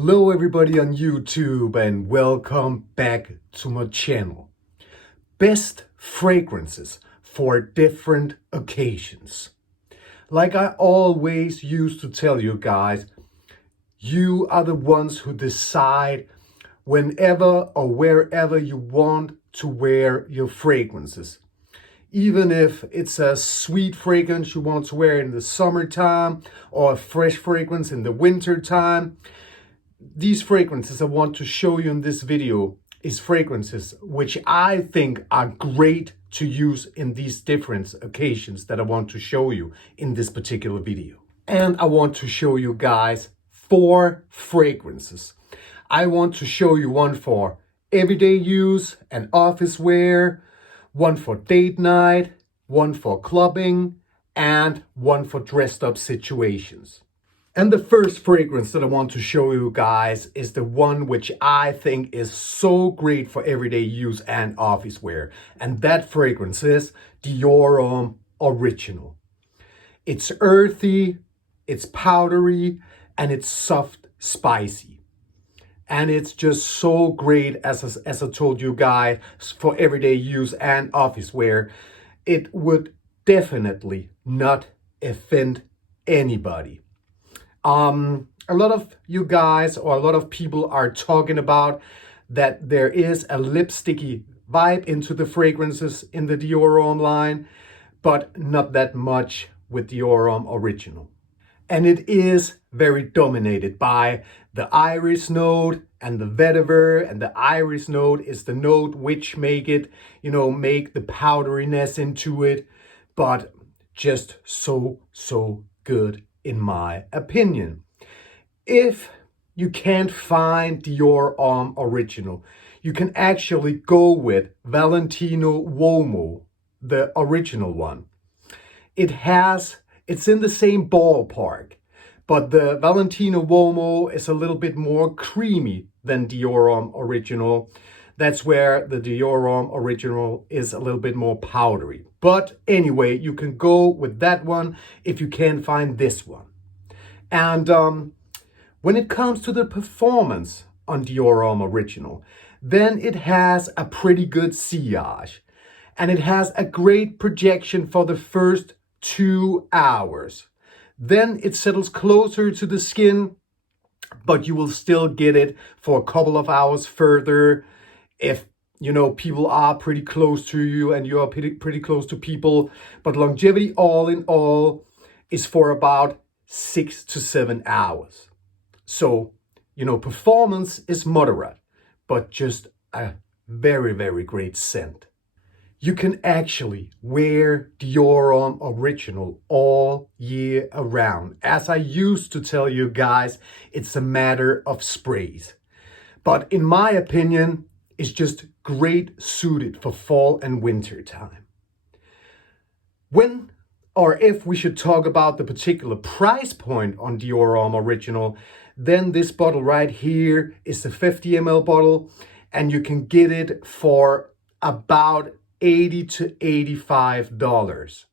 Hello everybody on YouTube and welcome back to my channel. Best fragrances for different occasions. Like I always used to tell you guys, you are the ones who decide whenever or wherever you want to wear your fragrances. Even if it's a sweet fragrance you want to wear in the summertime or a fresh fragrance in the winter time. These fragrances I want to show you in this video is fragrances which I think are great to use in these different occasions that I want to show you in this particular video. And I want to show you guys 4 fragrances. I want to show you one for everyday use and office wear, one for date night, one for clubbing, and one for dressed up situations. And the first fragrance that I want to show you guys is the one which I think is so great for everyday use and office wear. And that fragrance is Dior Original. It's earthy, it's powdery, and it's soft, spicy. And it's just so great, as I told you guys, for everyday use and office wear. It would definitely not offend anybody. A lot of you guys or a lot of people are talking about that there is a lipsticky vibe into the fragrances in the Dior line, but not that much with Dior Original. And it is very dominated by the iris note and the vetiver, and the iris note is the note which make it, make the powderiness into it, but just so good in my opinion. If you can't find Dior Original, you can actually go with Valentino Uomo, the original one. It's in the same ballpark, but the Valentino Uomo is a little bit more creamy than Dior Original. That's where the Dior Original is a little bit more powdery. But anyway, you can go with that one if you can't find this one. And when it comes to the performance on Dior Original, then it has a pretty good sillage. And it has a great projection for the first 2 hours. Then it settles closer to the skin, but you will still get it for a couple of hours further if people are pretty close to you and you are pretty close to people. But longevity all in all is for about 6 to 7 hours. So, performance is moderate, but just a very great scent. You can actually wear Dior Original all year around. As I used to tell you guys, it's a matter of sprays. But in my opinion, it's just great suited for fall and winter time. When or if we should talk about the particular price point on Dior Original, then this bottle right here is the 50 ml bottle, and you can get it for about $80 to $85.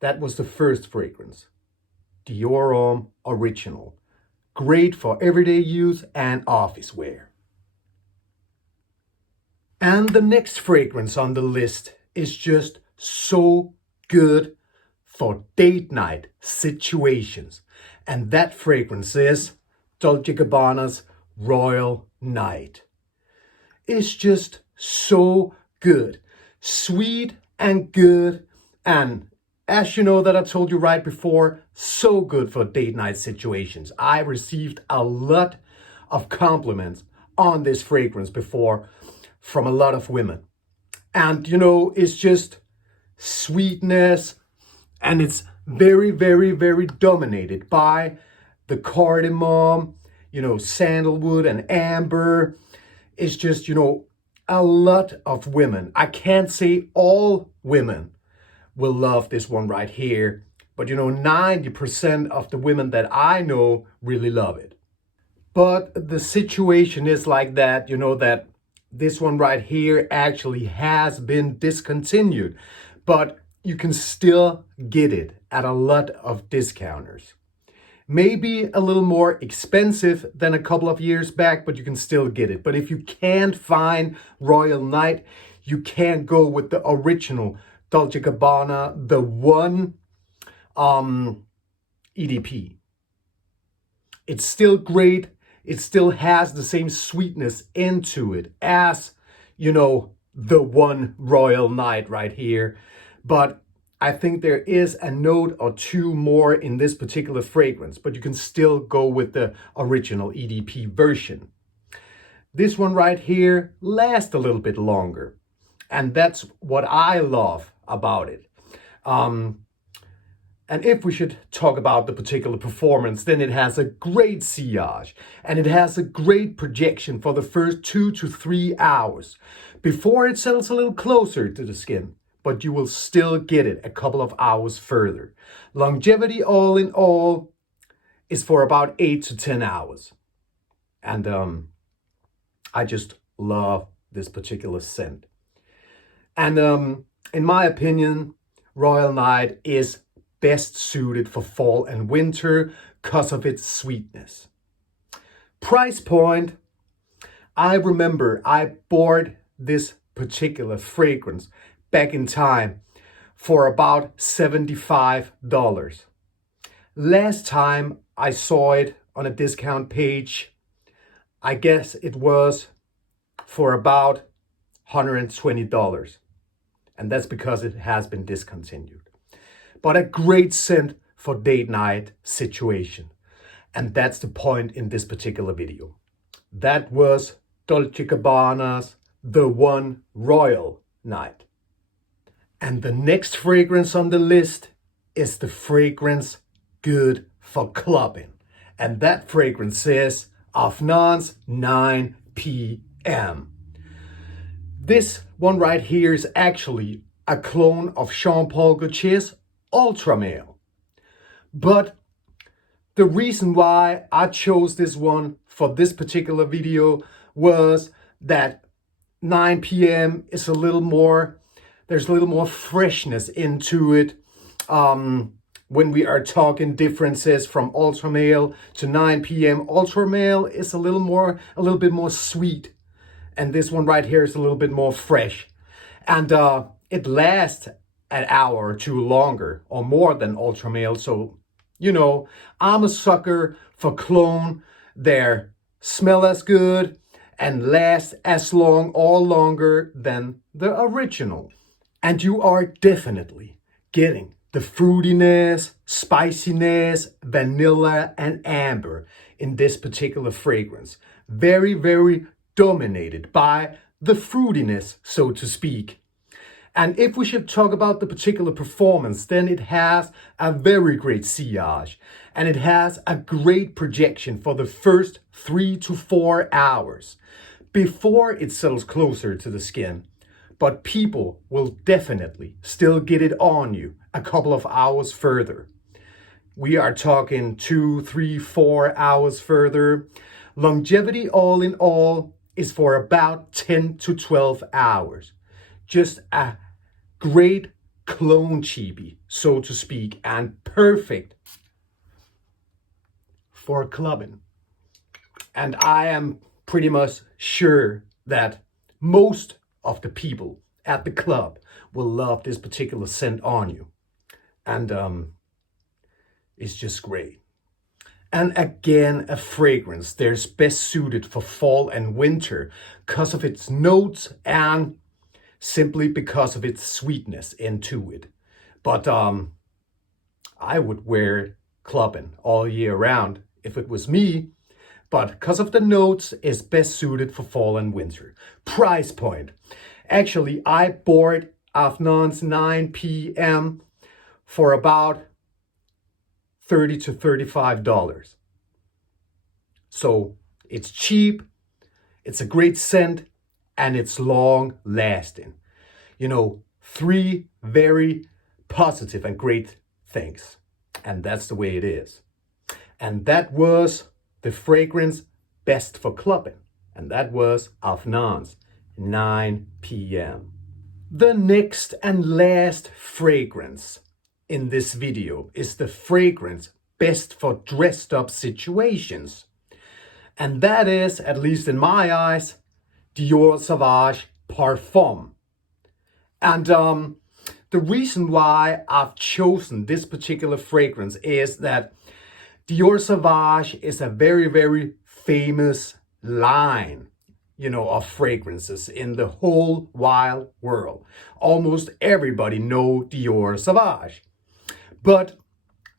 That was the first fragrance, Dior Original. Great for everyday use and office wear. And the next fragrance on the list is just so good for date night situations. And that fragrance is Dolce Gabbana's Royal Night. It's just so good, sweet and good, and as you know that I told you right before, so good for date night situations. I received a lot of compliments on this fragrance before from a lot of women. And it's just sweetness, and it's very dominated by the cardamom, sandalwood and amber. It's just, a lot of women. I can't say all women will love this one right here, but 90% of the women that I know really love it. But the situation is like that, that this one right here actually has been discontinued, but you can still get it at a lot of discounters. Maybe a little more expensive than a couple of years back, but you can still get it. But if you can't find Royal Night, you can't go with the original Dolce Gabbana, the one EDP. It's still great. It still has the same sweetness into it as, you know, the one Royal Night right here. But I think there is a note or two more in this particular fragrance, but you can still go with the original EDP version. This one right here lasts a little bit longer, and that's what I love about it. And if we should talk about the particular performance, then it has a great sillage and it has a great projection for the first 2 to 3 hours before it settles a little closer to the skin. But you will still get it a couple of hours further. Longevity all in all is for about 8 to 10 hours. And I just love this particular scent. And in my opinion, Royal Night is best suited for fall and winter because of its sweetness. Price point, I remember I bought this particular fragrance back in time for about $75. Last time I saw it on a discount page, I guess it was for about $120. And that's because it has been discontinued. But a great scent for date night situation. And that's the point in this particular video. That was Dolce Gabbana's The One Royal Night. And the next fragrance on the list is the fragrance good for clubbing. And that fragrance is Afnan's 9 p.m. This one right here is actually a clone of Jean Paul Gaultier's Ultra Male. But the reason why I chose this one for this particular video was that 9 p.m. is a little more, there's a little more freshness into it. When we are talking differences from Ultra Male to 9 p.m., Ultra Male is a little bit more sweet. And this one right here is a little bit more fresh. And it lasts an hour or two longer or more than Ultra Male. So, you know, I'm a sucker for clone. They smell as good and last as long or longer than the original. And you are definitely getting the fruitiness, spiciness, vanilla, and amber in this particular fragrance. Very, very dominated by the fruitiness, so to speak. And if we should talk about the particular performance, then it has a very great sillage and it has a great projection for the first 3 to 4 hours before it settles closer to the skin. But people will definitely still get it on you a couple of hours further. We are talking 2, 3, 4 hours further. Longevity all in all is for about 10 to 12 hours. Just a great clone chibi, so to speak, and perfect for clubbing. And I am pretty much sure that most of the people at the club will love this particular scent on you. And it's just great. And again, a fragrance that's best suited for fall and winter because of its notes and simply because of its sweetness into it. But I would wear it clubbing all year round if it was me. But because of the notes, it's best suited for fall and winter. Price point. Actually, I bought Afnan's 9 p.m. for about $30 to $35. So it's cheap, it's a great scent, and it's long lasting. You know, 3 very positive and great things. And that's the way it is. And that was the fragrance best for clubbing. And that was Afnan's 9 p.m. The next and last fragrance in this video is the fragrance best for dressed up situations. And that is, at least in my eyes, Dior Sauvage Parfum. And the reason why I've chosen this particular fragrance is that Dior Sauvage is a very, very famous line, of fragrances in the whole wide world. Almost everybody know Dior Sauvage. But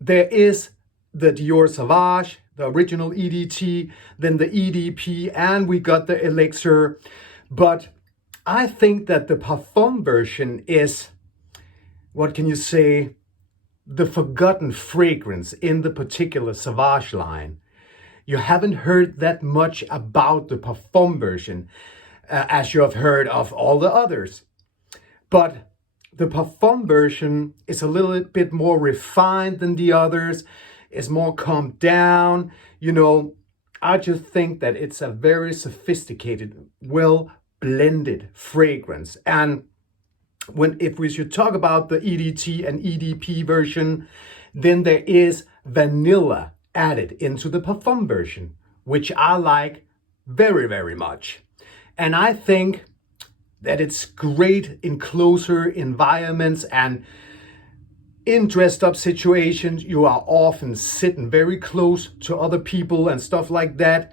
there is the Dior Sauvage, the original EDT, then the EDP, and we got the Elixir. But I think that the Parfum version is, what can you say, the forgotten fragrance in the particular Sauvage line. You haven't heard that much about the Parfum version as you have heard of all the others. But the Parfum version is a little bit more refined than the others. It's more calmed down. I just think that it's a very sophisticated, well blended fragrance. And if we should talk about the EDT and EDP version, then there is vanilla added into the Parfum version, which I like very, very much. And I think that it's great in closer environments and in dressed up situations. You are often sitting very close to other people and stuff like that,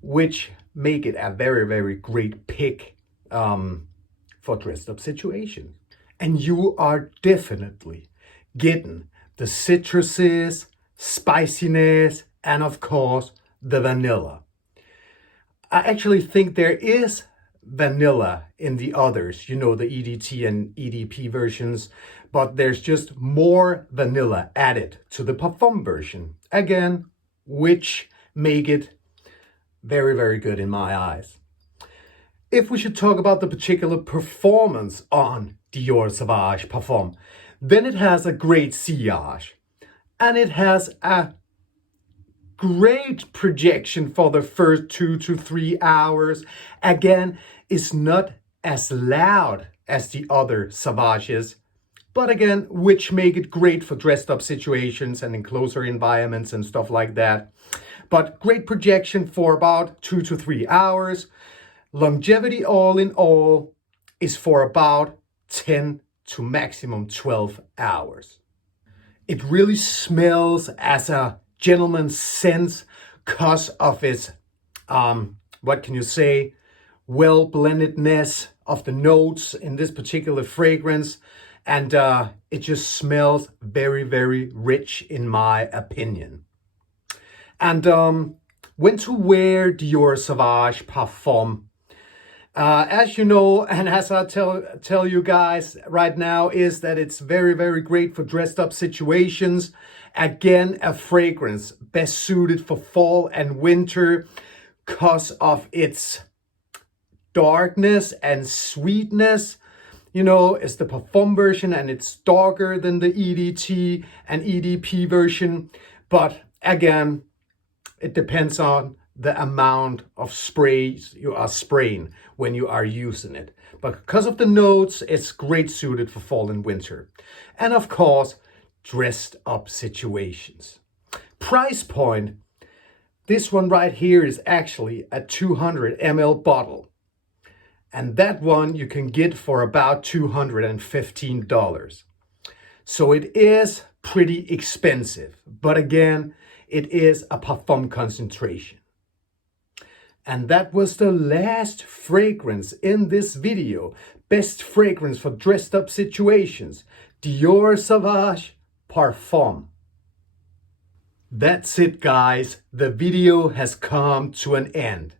which make it a very, very great pick for dressed up situations. And you are definitely getting the citruses, spiciness, and of course the vanilla. I actually think there is vanilla in the others, the EDT and EDP versions, but there's just more vanilla added to the Parfum version. Again, which make it very, very good in my eyes. If we should talk about the particular performance on Dior Sauvage Parfum, then it has a great sillage. And it has a great projection for the first 2 to 3 hours. Again, it's not as loud as the other Sauvages, but again, which make it great for dressed up situations and in closer environments and stuff like that. But great projection for about 2 to 3 hours. Longevity all in all is for about 10 to maximum 12 hours. It really smells as a gentleman's scent because of its, what can you say, well blendedness of the notes in this particular fragrance. And it just smells very, very rich in my opinion. And when to wear Dior Sauvage Parfum? As you know, and as I tell you guys right now, is that it's very, very great for dressed up situations. Again, a fragrance best suited for fall and winter because of its darkness and sweetness. It's the Parfum version and it's darker than the EDT and EDP version. But again, it depends on the amount of sprays you are spraying when you are using it. But because of the notes, it's great suited for fall and winter. And of course, dressed up situations. Price point. This one right here is actually a 200 ml bottle. And that one you can get for about $215. So it is pretty expensive. But again, it is a Parfum concentration. And that was the last fragrance in this video. Best fragrance for dressed up situations. Dior Sauvage Parfum. That's it, guys. The video has come to an end.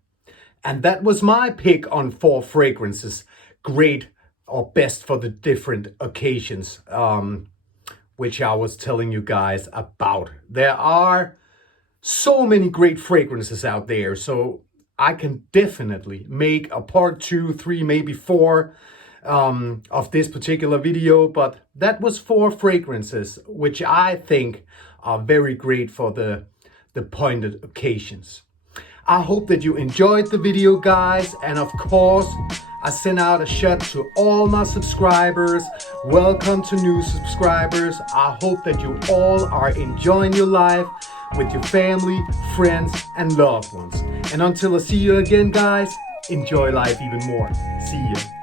And that was my pick on 4 fragrances. Great or best for the different occasions, which I was telling you guys about. There are so many great fragrances out there. So I can definitely make a part 2, 3, maybe 4 of this particular video. But that was 4 fragrances, which I think are very great for the pointed occasions. I hope that you enjoyed the video, guys. And of course, I send out a shout to all my subscribers. Welcome to new subscribers. I hope that you all are enjoying your life with your family, friends, and loved ones. And until I see you again, guys, enjoy life even more. See ya.